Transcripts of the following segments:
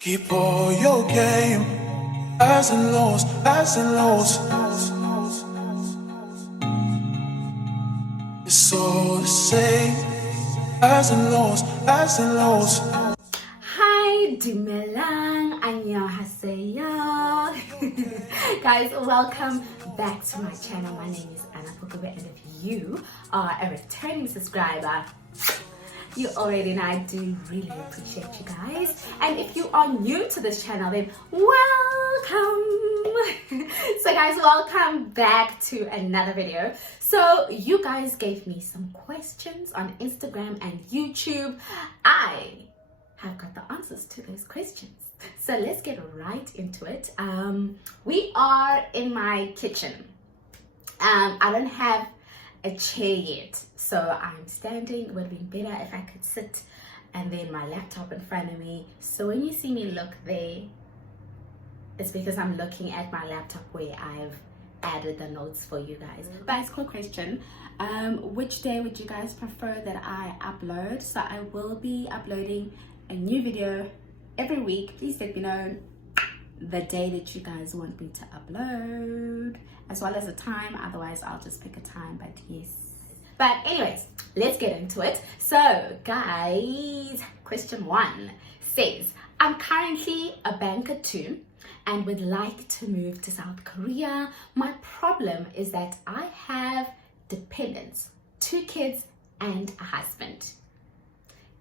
Keep all your game, highs and lows, highs and lows. It's all the same, highs and lows, highs and lows. Hi, Dumelang, annyeonghaseyo. Guys, welcome back to my channel. My name is Annah Pokubye, and if you are a returning subscriber, you already know I do really appreciate you guys. And if you are new to this channel, then welcome. So guys, welcome back to another video. So you guys gave me some questions on Instagram and YouTube. I have got the answers to those questions. So let's get right into it. We are in my kitchen. I don't have a chair yet, so I'm standing. It would have been better if I could sit and then my laptop in front of me. So when you see me look there, it's because I'm looking at my laptop where I've added the notes for you guys. Guys, quick question. Which day would you guys prefer that I upload? So I will be uploading a new video every week. Please let me know the day that you guys want me to upload, as well as the time. Otherwise I'll just pick a time, but yes. But anyways, let's get into it. So guys, question 1 says, I'm currently a banker too and would like to move to South Korea. My problem is that I have dependents, 2 kids and a husband.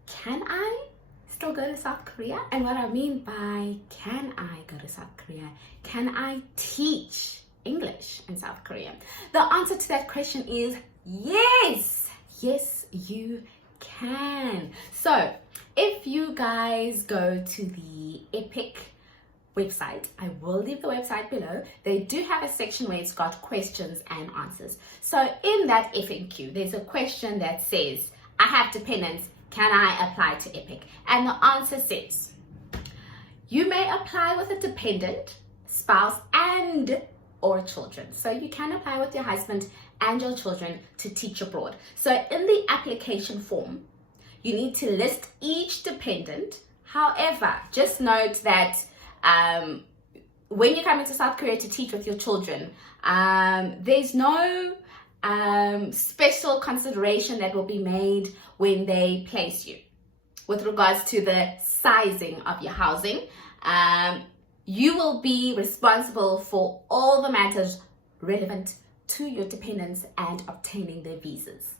Can I still go to South Korea? And what I mean by can I go to South Korea, can I teach English in South Korea? The answer to that question is yes. Yes, you can. So if you guys go to the EPIK website, I will leave the website below. They do have a section where it's got questions and answers. So in that FAQ, there's a question that says, I have dependents, can I apply to EPIK? And the answer says, you may apply with a dependent, spouse, and or children. So you can apply with your husband and your children to teach abroad. So in the application form, you need to list each dependent. However, just note that when you come into South Korea to teach with your children, there's no special consideration that will be made when they place you with regards to the sizing of your housing. You will be responsible for all the matters relevant to your dependents and obtaining their visas.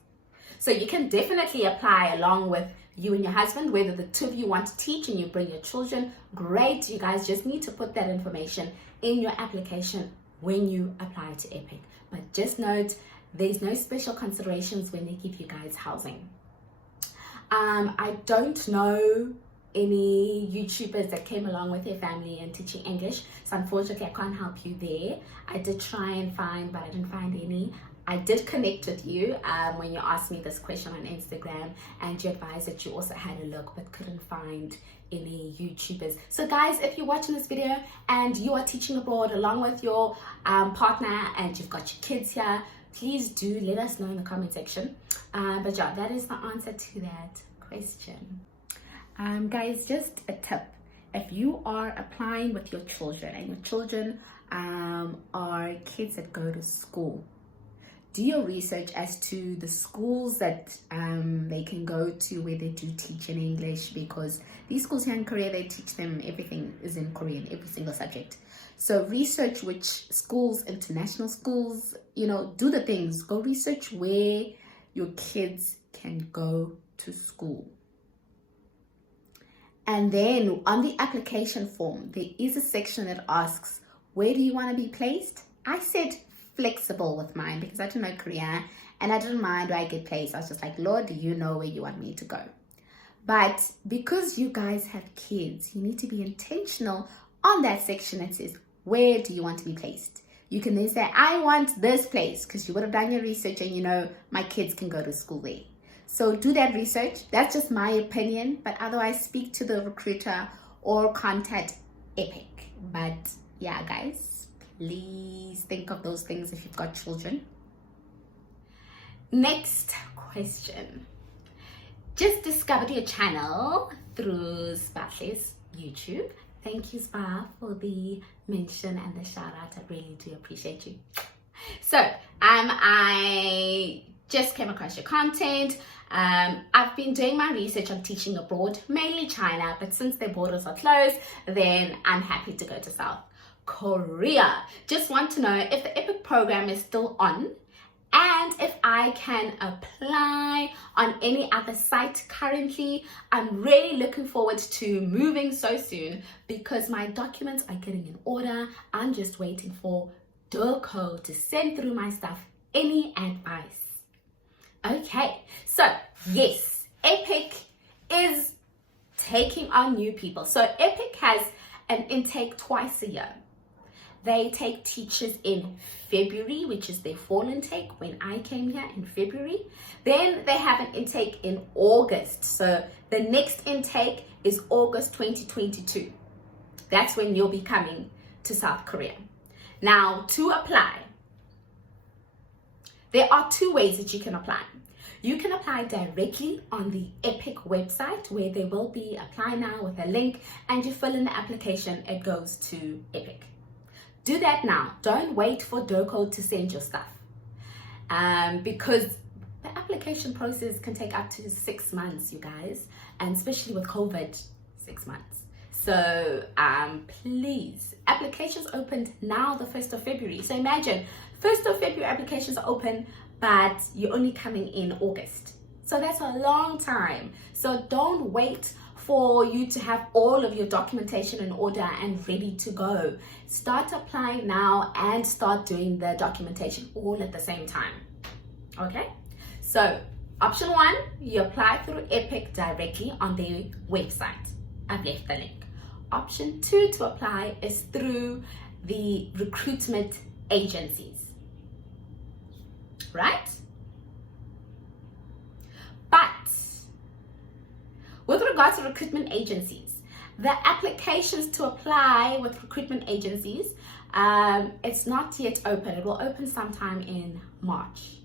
So you can definitely apply along with you and your husband, whether the 2 of you want to teach and you bring your children, great. You guys just need to put that information in your application when you apply to EPIK. But just note, there's no special considerations when they give you guys housing. I don't know any YouTubers that came along with their family and teaching English, so unfortunately I can't help you there. I did try and find, but I didn't find any. I did connect with you when you asked me this question on Instagram, and you advised that you also had a look but couldn't find any YouTubers. So guys, if you're watching this video and you are teaching abroad along with your partner and you've got your kids here, please do let us know in the comment section. But yeah, that is the answer to that question. Guys, just a tip. If you are applying with your children and your children are kids that go to school, do your research as to the schools that they can go to where they do teach in English, because these schools here in Korea, they teach them, everything is in Korean, every single subject. So research which schools, international schools, do the things. Go research where your kids can go to school. And then on the application form, there is a section that asks, where do you want to be placed? I said flexible with mine because I don't know Korean and I didn't mind where I get placed. I was just like, Lord, do you know where you want me to go? But because you guys have kids, you need to be intentional on that section that says, where do you want to be placed? You can then say, I want this place, because you would have done your research and my kids can go to school there. So do that research. That's just my opinion, but otherwise speak to the recruiter or contact EPIK. But yeah, guys, please think of those things if you've got children. Next question. Just discovered your channel through Sbahle's YouTube Thank you, Spa, for the mention and the shout out. I really do appreciate you. So, I just came across your content. I've been doing my research on teaching abroad, mainly China, but since their borders are closed, then I'm happy to go to South Korea. Just want to know if the EPIK program is still on, and if I can apply on any other site currently. I'm really looking forward to moving so soon because my documents are getting in order. I'm just waiting for Doko to send through my stuff. Any advice? Okay, so yes, EPIK is taking on new people. So EPIK has an intake twice a year. They take teachers in February, which is their fall intake when I came here in February. Then they have an intake in August. So the next intake is August 2022. That's when you'll be coming to South Korea. Now, to apply, there are two ways that you can apply. You can apply directly on the EPIK website, where there will be apply now with a link, and you fill in the application. It goes to EPIK. Do that now. Don't wait for Doko to send your stuff, because the application process can take up to 6 months, you guys, and especially with COVID, 6 months. So please, applications opened now the 1st of February. So imagine 1st of February applications are open, but you're only coming in August. So that's a long time. So don't wait for you to have all of your documentation in order and ready to go. Start applying now and start doing the documentation all at the same time. Okay? So option 1, you apply through EPIK directly on their website. I've left the link. Option 2 to apply is through the recruitment agencies. Right? But with regards to recruitment agencies, the applications to apply with recruitment agencies, it's not yet open. It will open sometime in March.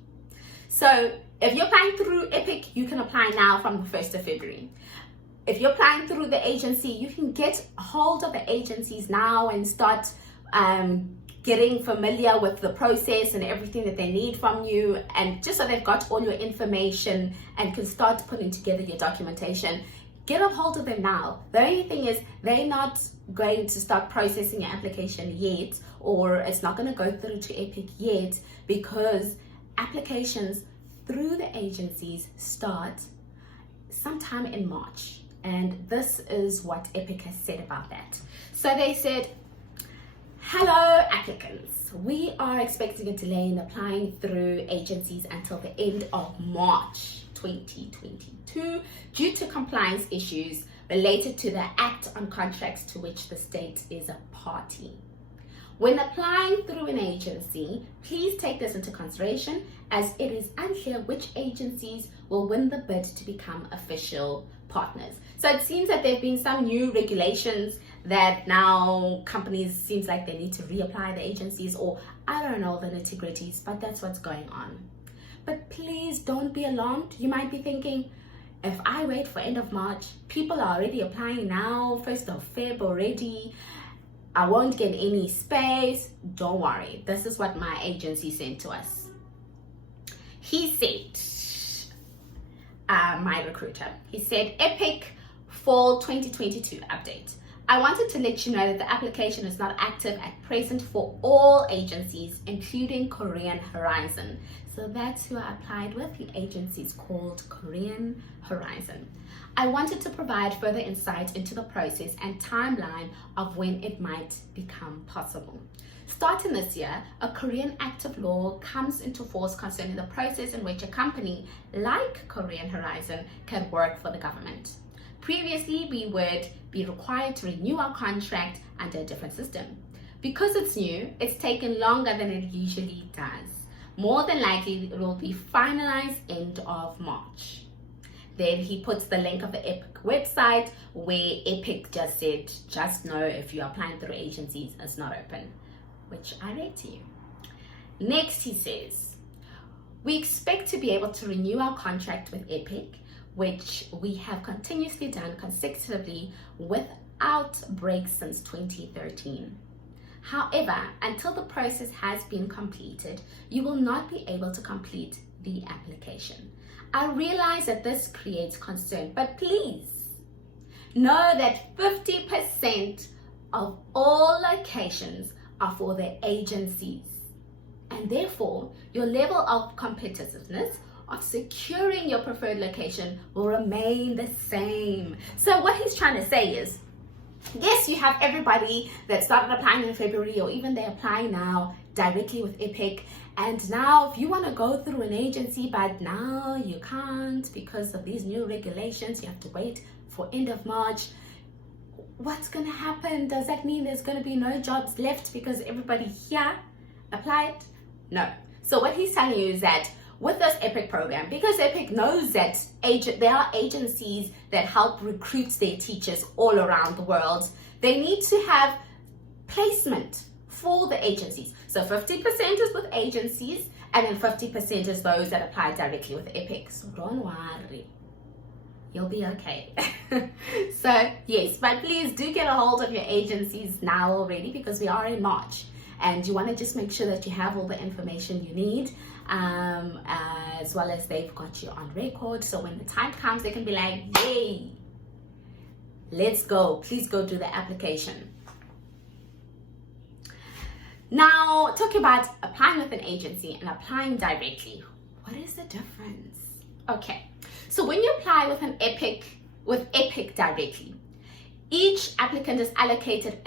So if you're applying through EPIK, you can apply now from the 1st of February. If you're applying through the agency, you can get hold of the agencies now and start getting familiar with the process and everything that they need from you, and just so they've got all your information and can start putting together your documentation. Get a hold of them now. The only thing is they're not going to start processing your application yet, or it's not going to go through to EPIK yet, because applications through the agencies start sometime in March. And this is what EPIK has said about that. So they said, hello applicants, we are expecting a delay in applying through agencies until the end of March 2022 due to compliance issues related to the Act on Contracts to which the state is a party. When applying through an agency, please take this into consideration, as it is unclear which agencies will win the bid to become official partners. So it seems that there have been some new regulations that now companies seems like they need to reapply the agencies, or I don't know the nitty-gritties, but that's what's going on. But please don't be alarmed. You might be thinking, if I wait for end of March, people are already applying now, 1st of Feb already, I won't get any space. Don't worry. This is what my agency sent to us. He said, my recruiter, he said, EPIK Fall 2022 update. I wanted to let you know that the application is not active at present for all agencies, including Korean Horizon. So that's who I applied with. The agency is called Korean Horizon. I wanted to provide further insight into the process and timeline of when it might become possible. Starting this year, a Korean active law comes into force concerning the process in which a company like Korean Horizon can work for the government. Previously, we would be required to renew our contract under a different system. Because it's new, it's taken longer than it usually does. More than likely, it will be finalized end of March. Then he puts the link of the EPIK website, where EPIK just said, just know if you're applying through agencies, it's not open, which I read to you. Next, he says, we expect to be able to renew our contract with EPIK, which we have continuously done consecutively with without breaks since 2013. However, until the process has been completed, you will not be able to complete the application. I realize that this creates concern, but please know that 50% of all locations are for the agencies, and therefore your level of competitiveness of securing your preferred location will remain the same. So what he's trying to say is, yes, you have everybody that started applying in February, or even they apply now directly with EPIK, and now if you want to go through an agency, but now you can't because of these new regulations, you have to wait for end of March. What's going to happen? Does that mean there's going to be no jobs left because everybody here applied? No. So what he's telling you is that with this EPIK program, because EPIK knows that there are agencies that help recruit their teachers all around the world, they need to have placement for the agencies. So 50% is with agencies, and then 50% is those that apply directly with EPIK. So don't worry, you'll be okay. So yes, but please do get a hold of your agencies now already, because we are in March, and you want to just make sure that you have all the information you need, as well as they've got you on record, so when the time comes they can be like, yay, let's go, please go do the application. Now, talking about applying with an agency and applying directly, what is the difference? Okay, so when you apply with an EPIK directly, each applicant is allocated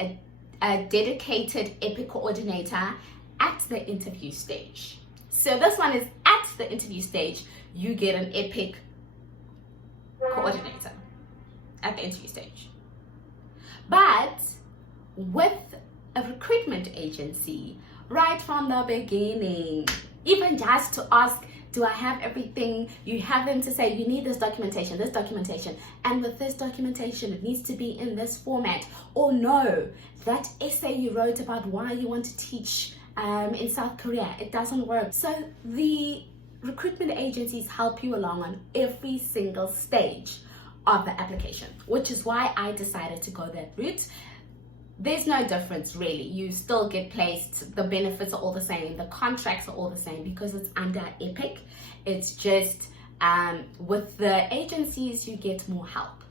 a dedicated EPIK coordinator at the interview stage. So this one is at the interview stage, you get an EPIK coordinator at the interview stage. But with a recruitment agency, right from the beginning, even just to ask, do I have everything? You have them to say, you need this documentation, and with this documentation, it needs to be in this format. Or no, that essay you wrote about why you want to teach in South Korea, it doesn't work. So the recruitment agencies help you along on every single stage of the application, which is why I decided to go that route. There's no difference really. You still get placed, the benefits are all the same, the contracts are all the same, because it's under EPIK. It's just with the agencies you get more help.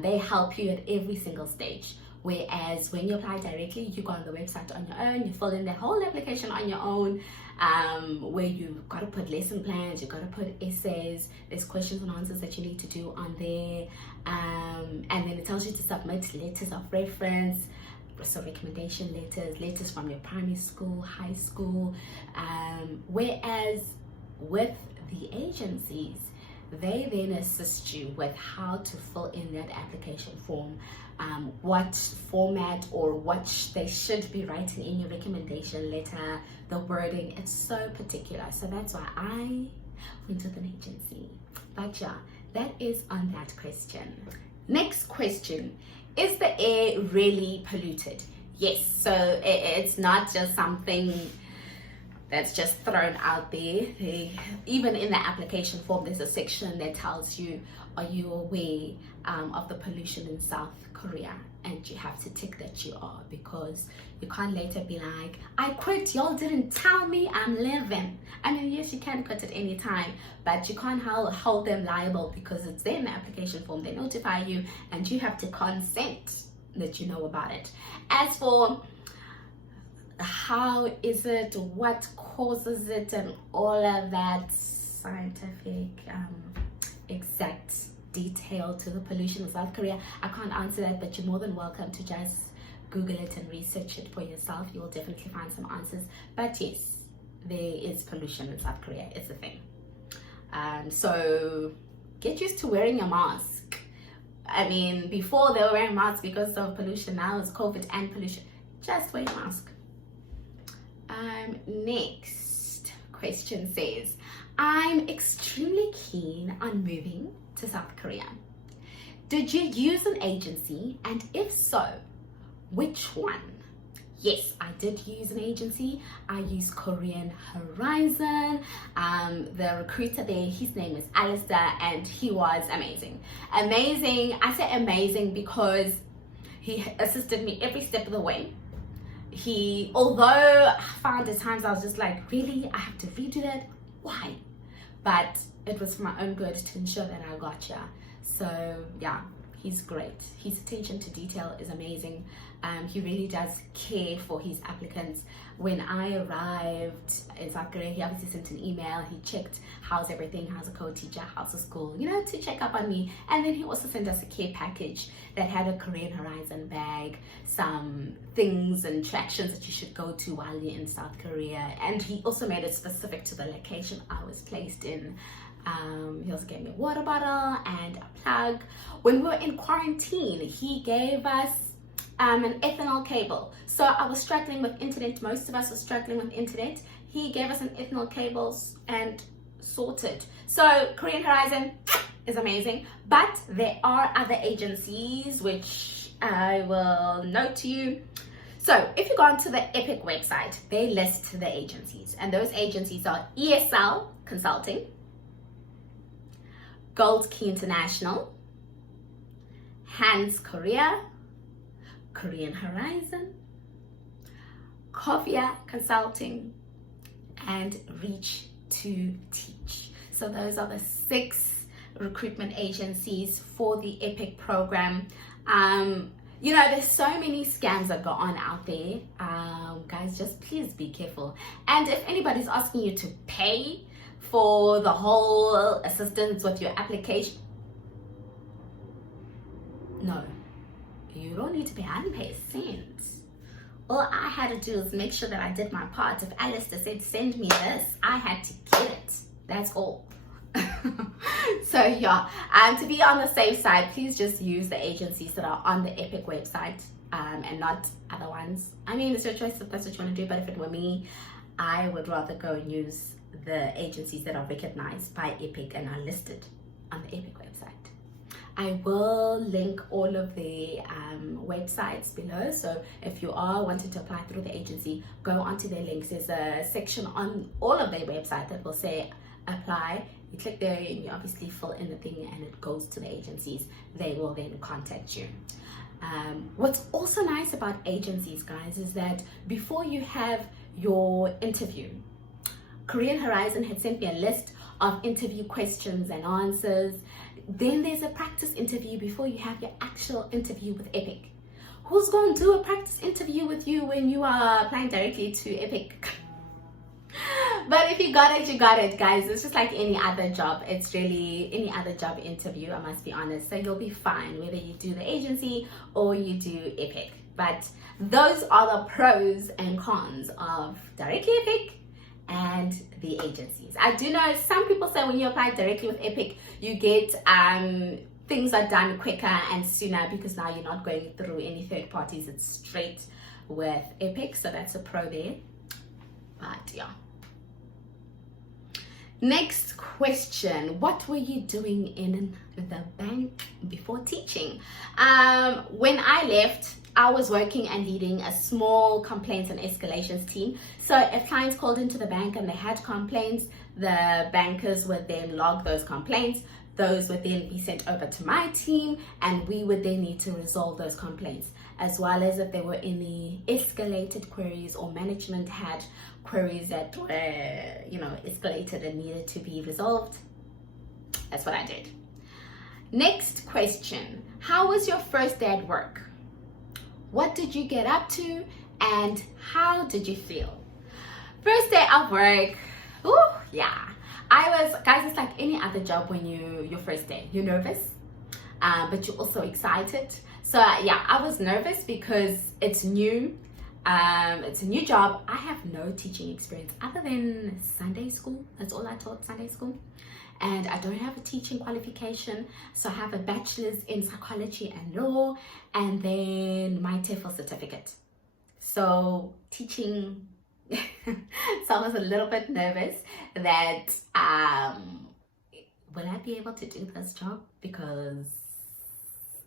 They help you at every single stage. Whereas when you apply directly, you go on the website on your own, you fill in the whole application on your own, where you've got to put lesson plans, you've got to put essays, there's questions and answers that you need to do on there, and then it tells you to submit letters of reference, so recommendation letters, letters from your primary school, high school, whereas with the agencies, they then assist you with how to fill in that application form, what format or what they should be writing in your recommendation letter, the wording. It's so particular. So that's why I went with an agency. But yeah, that is on that question. Next question, is the air really polluted? Yes, so it's not just something that's just thrown out there. Even in the application form, there's a section that tells you, are you aware of the pollution in South Korea? And you have to tick that you are, because you can't later be like, I quit, y'all didn't tell me, I'm leaving. I mean, yes, you can quit at any time, but you can't hold them liable, because it's there in the application form. They notify you and you have to consent that you know about it. As for how is it, what causes it, and all of that scientific exact detail to the pollution in South Korea, I can't answer that, but you're more than welcome to just Google it and research it for yourself. You will definitely find some answers. But yes, there is pollution in South Korea. It's a thing. So get used to wearing a mask. I mean, before they were wearing masks because of pollution, now it's COVID and pollution. Just wear a mask. Next question says, I'm extremely keen on moving to South Korea. Did you use an agency, and if so, which one? Yes, I did use an agency. I used Korean Horizon. The recruiter there, his name is Alistair, and he was amazing. Amazing. I say amazing because he assisted me every step of the way. Although I found at times I was just like, really? I have to redo that? Why? But it was for my own good to ensure that I got here. So yeah, he's great. His attention to detail is amazing. He really does care for his applicants. When I arrived in South Korea, he obviously sent an email. He checked how's everything, how's the co-teacher, how's the school, to check up on me. And then he also sent us a care package that had a Korean Horizon bag, some things and attractions that you should go to while you're in South Korea. And he also made it specific to the location I was placed in. He also gave me a water bottle and a plug. When we were in quarantine, he gave us an ethanol cable. So I was struggling with internet. Most of us were struggling with internet. He gave us an ethanol cable and sorted. So Korean Horizon is amazing, but there are other agencies which I will note to you. So if you go onto the EPIK website, they list the agencies, and those agencies are ESL Consulting, Goldkey International, HandsKorea, Korean Horizon, Korvia Consulting, and Reach to Teach. So those are the 6 recruitment agencies for the EPIK program. There's so many scams that go on out there. Guys, just please be careful. And if anybody's asking you to pay for the whole assistance with your application, no. You don't need to pay. I didn't pay a cent. All I had to do is make sure that I did my part. If Alistair said, send me this, I had to get it. That's all. So yeah, to be on the safe side, please just use the agencies that are on the EPIK website and not other ones. I mean, it's your choice if that's what you want to do, but if it were me, I would rather go and use the agencies that are recognized by EPIK and are listed on the EPIK website. I will link all of the websites below, so if you are wanting to apply through the agency, go onto their links. There's a section on all of their website that will say apply. You click there and you obviously fill in the thing and it goes to the agencies. They will then contact you. What's also nice about agencies, guys, is that before you have your interview, Korean Horizon had sent me a list of interview questions and answers. Then there's a practice interview before you have your actual interview with EPIK. Who's going to do a practice interview with you when you are applying directly to EPIK? But if you got it, you got it, guys. It's just like any other job. It's really any other job interview, I must be honest. So you'll be fine whether you do the agency or you do EPIK. But those are the pros and cons of directly EPIK and the agencies. I do know some people say when you apply directly with EPIK, you get things are done quicker and sooner because now you're not going through any third parties. It's straight with EPIK, so that's a pro there. But yeah. Next question, what were you doing in the bank before teaching? When I left, I was working and leading a small complaints and escalations team. So if clients called into the bank and they had complaints, the bankers would then log those complaints. Those would then be sent over to my team and we would then need to resolve those complaints, as well as if there were any escalated queries or management had queries that were, escalated and needed to be resolved. That's what I did. Next question, how was your first day at work? What did you get up to and how did you feel? First day of work, yeah. Guys, it's like any other job when your first day, you're nervous, but you're also excited. So yeah, I was nervous because it's new. It's a new job. I have no teaching experience other than Sunday school. That's all I taught, Sunday school. And I don't have a teaching qualification. So I have a bachelor's in psychology and law and then my TEFl certificate. So teaching, so I was a little bit nervous that will I be able to do this job, because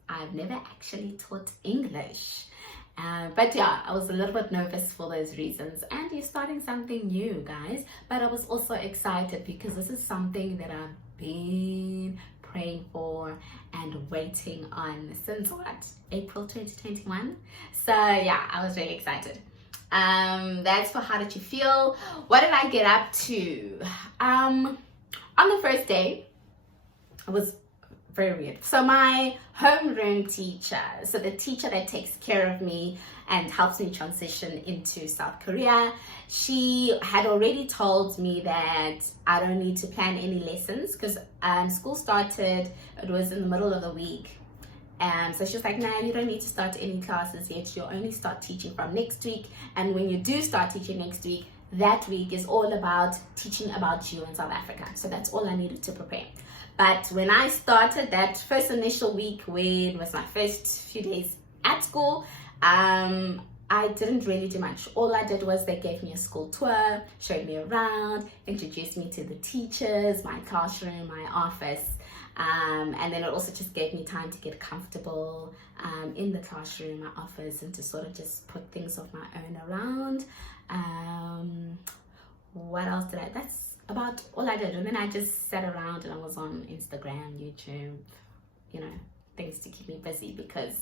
I've never actually taught English. But yeah, I was a little bit nervous for those reasons. And you're starting something new, guys. But I was also excited because this is something that I've been praying for and waiting on since what? April 2021. So yeah, I was really excited. That's for how did you feel? What did I get up to? On the first day, it was very weird. So my homeroom teacher, so the teacher that takes care of me and helps me transition into South Korea, she had already told me that I don't need to plan any lessons because school started, it was in the middle of the week. So she was like, nah, you don't need to start any classes yet. You'll only start teaching from next week. And when you do start teaching next week, that week is all about teaching about you in South Africa. So that's all I needed to prepare. But when I started that first initial week, when it was my first few days at school, I didn't really do much. All I did was they gave me a school tour, showed me around, introduced me to the teachers, my classroom, my office. And then it also just gave me time to get comfortable in the classroom, my office, and to sort of just put things of my own around. What else did I? That's about all I did. And then I just sat around and I was on Instagram, YouTube, you know, things to keep me busy because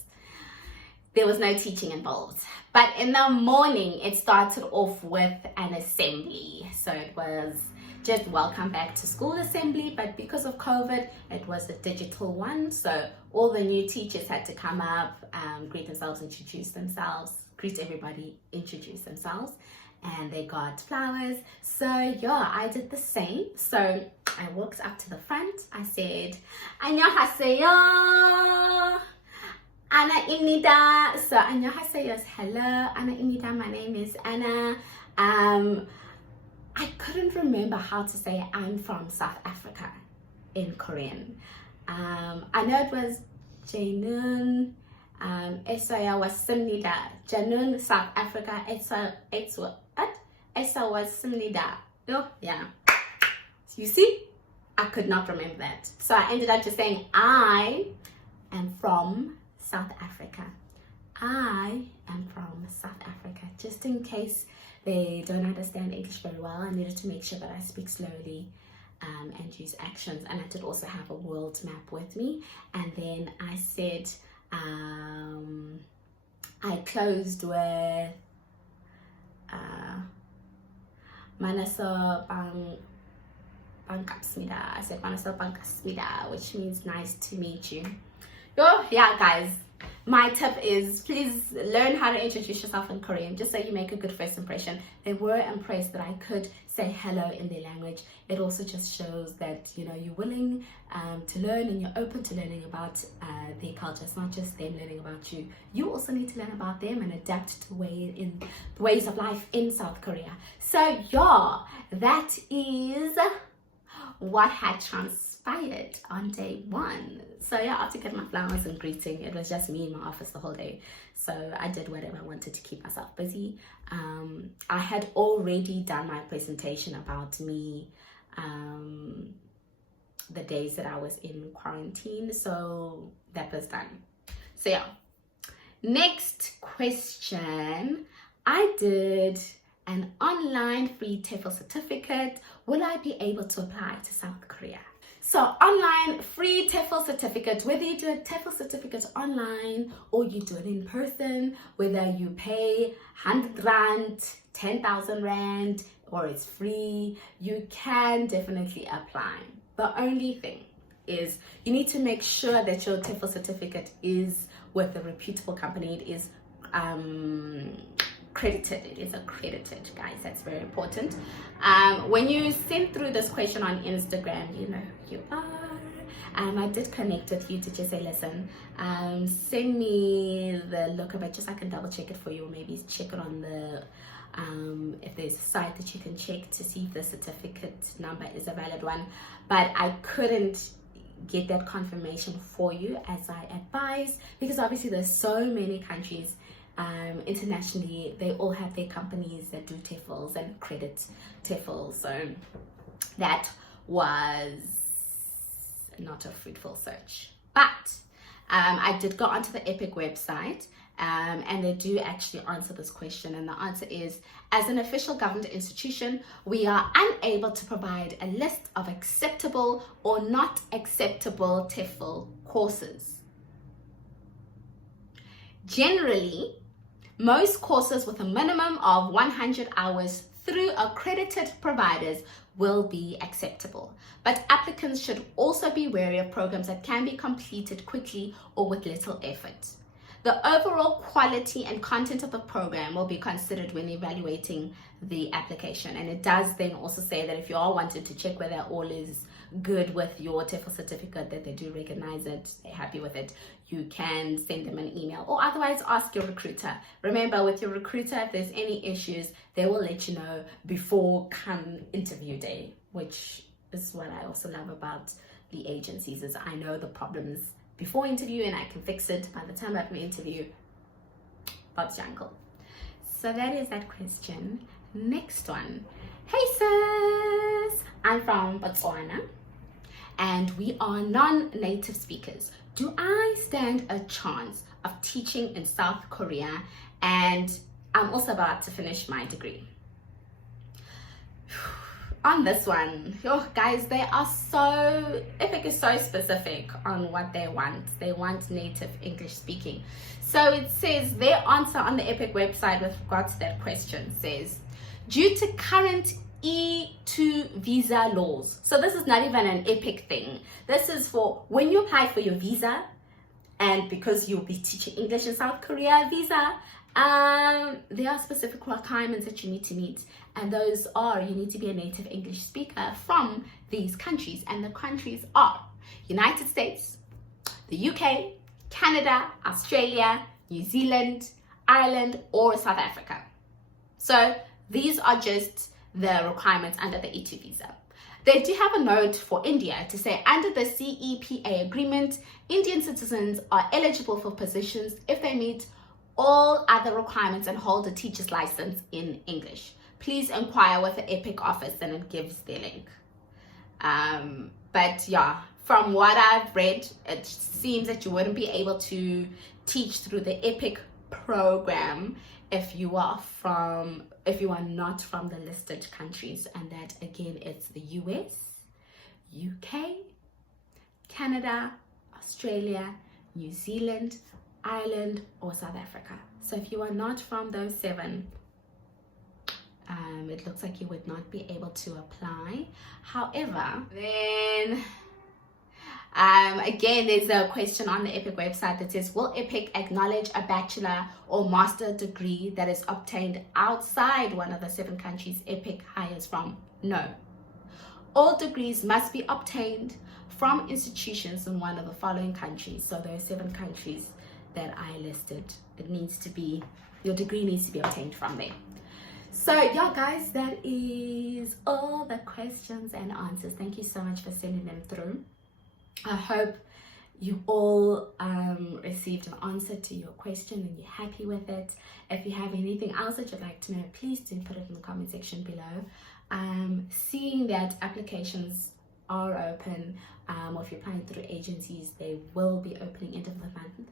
there was no teaching involved. But in the morning, it started off with an assembly. So it was just welcome back to school assembly, but because of COVID, it was a digital one. So all the new teachers had to come up, greet themselves, introduce themselves, greet everybody, introduce themselves, and they got flowers. So yeah, I did the same. So I walked up to the front. I said, "Annyeonghaseyo, Anna Imnida." So annyeonghaseyo is hello. Anna Imnida. My name is Anna. I couldn't remember how to say I'm from South Africa in Korean. I know it was Janun, Esoya was Simnida. Janun, South Africa, Esa was Simnida. Oh, yeah. You see? I could not remember that. So I ended up just saying, I am from South Africa. I am from South Africa. Just in case they don't understand English very well, I needed to make sure that I speak slowly and use actions. And I did also have a world map with me. And then I said, I closed with Manaso Bangkapsmida. I said Manaso Bangkapsmida, which means nice to meet you. Oh, yeah, guys. My tip is please learn how to introduce yourself in Korean just so you make a good first impression. They were impressed that I could say hello in their language. It also just shows that, you know, you're willing to learn and you're open to learning about their culture. It's not just them learning about you. You also need to learn about them and adapt to the ways of life in South Korea. So yeah, that is what had transpired on day one. So yeah, after getting my flowers and greeting, it was just me in my office the whole day. So I did whatever I wanted to keep myself busy. I had already done my presentation about me the days that I was in quarantine, so that was done. So yeah, next question. I did an online free TEFl certificate. Will I be able to apply to South Korea? So online free TEFl certificate, whether you do a TEFl certificate online or you do it in person, whether you pay 100 Rand, 10,000 Rand, or it's free, you can definitely apply. The only thing is you need to make sure that your TEFl certificate is with a reputable company. It is accredited. It is accredited, guys. That's very important. When you send through this question on Instagram, you know who you are. I did connect with you to just say, listen, send me the look of it just so I can double check it for you, or maybe check it on the if there's a site that you can check to see if the certificate number is a valid one. But I couldn't get that confirmation for you as I advised, because obviously there's so many countries internationally. They all have their companies that do TEFLs and credit TEFL. So that was not a fruitful search. But I did go onto the EPIK website and they do actually answer this question, and the answer is, as an official government institution, we are unable to provide a list of acceptable or not acceptable TEFl courses. Generally, most courses with a minimum of 100 hours through accredited providers will be acceptable, but applicants should also be wary of programs that can be completed quickly or with little effort. The overall quality and content of the program will be considered when evaluating the application, and it does then also say that if you all wanted to check whether all is good with your TEFl certificate, that they do recognize it, they're happy with it, you can send them an email or otherwise ask your recruiter. Remember, with your recruiter, if there's any issues, they will let you know before come interview day, which is what I also love about the agencies, is I know the problems before interview and I can fix it by the time I have my interview. Bob's your uncle. So that is that question. Next one. Hey sis, I'm from Botswana and we are non-native speakers. Do I stand a chance of teaching in South Korea? And I'm also about to finish my degree. On this one, oh guys, they are so, EPIK is so specific on what they want. They want native English speaking. So it says their answer on the EPIK website with regards to that question says, due to current E2 visa laws. So this is not even an EPIK thing. This is for when you apply for your visa, and because you'll be teaching English in South Korea visa, there are specific requirements that you need to meet, and those are, you need to be a native English speaker from these countries, and the countries are United States, the UK, Canada, Australia, New Zealand, Ireland, or South Africa. So these are just the requirements under the E2 visa. They do have a note for India to say, under the CEPA agreement, Indian citizens are eligible for positions if they meet all other requirements and hold a teacher's license in English. Please inquire with the EPIK office, and it gives their link. But yeah, from what I've read, it seems that you wouldn't be able to teach through the EPIK program if you are not from the listed countries, and that again, it's the US, UK, Canada, Australia, New Zealand, Ireland, or South Africa. So if you are not from those 7, it looks like you would not be able to apply. However, then again, there's a question on the EPIK website that says, will EPIK acknowledge a bachelor or master degree that is obtained outside one of the 7 countries EPIK hires from? No. All degrees must be obtained from institutions in one of the following countries. So there are 7 countries that I listed. It needs to be, your degree needs to be obtained from there. So yeah guys, that is all the questions and answers. Thank you so much for sending them through. I hope you all received an answer to your question and you're happy with it. If you have anything else that you'd like to know, please do put it in the comment section below. Seeing that applications are open, or if you're applying through agencies, they will be opening end of the month.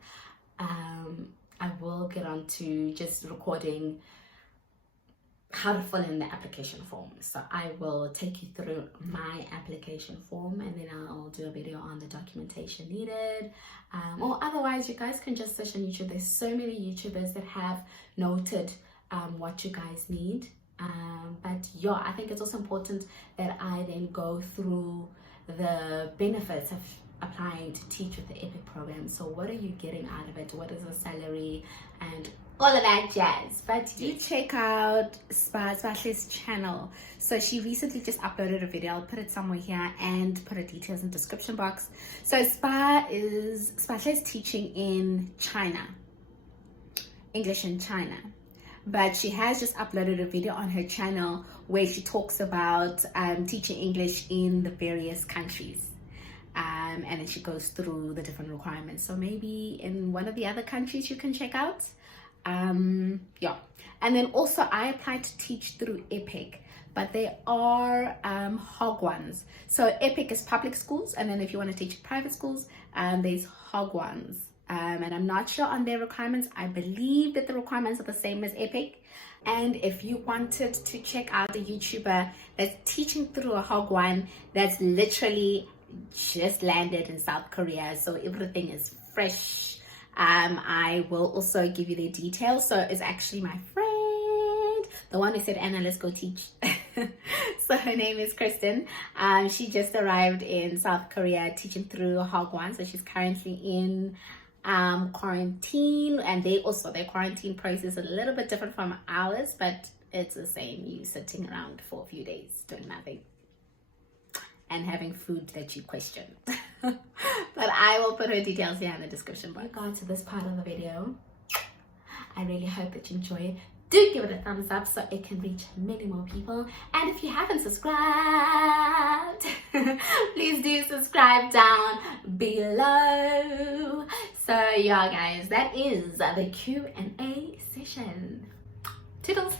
I will get on to just recording how to fill in the application form. So I will take you through my application form, and then I'll do a video on the documentation needed. Or otherwise, you guys can just search on YouTube. There's so many YouTubers that have noted what you guys need. But yeah, I think it's also important that I then go through the benefits of applying to teach with the EPIK program. So what are you getting out of it? What is the salary and all of that jazz? But do check out Sbahle's channel. So she recently just uploaded a video. I'll put it somewhere here and put her details in the description box. So Sbahle is teaching in China, English in China. But she has just uploaded a video on her channel where she talks about teaching English in the various countries. And then she goes through the different requirements. So maybe in one of the other countries you can check out. Yeah. And then also I applied to teach through EPIK, but they are Hogwons. So EPIK is public schools, and then if you want to teach private schools, there's Hogwons. and I'm not sure on their requirements. I believe that the requirements are the same as EPIK. And if you wanted to check out a YouTuber that's teaching through a Hogwon that's literally just landed in South Korea, so everything is fresh, I will also give you the details. So it's actually my friend, the one who said, Anna, let's go teach. So her name is Kristen. She just arrived in South Korea teaching through Hogwon, so she's currently in quarantine, and their quarantine process is a little bit different from ours, but it's the same. You sitting around for a few days doing nothing and having food that you question. But I will put her details here in the description box. Got to this part of the video. I really hope that you enjoy it. Do give it a thumbs up so it can reach many more people. And if you haven't subscribed, please do subscribe down below. So yeah, guys, that is the Q&A session. Toodles.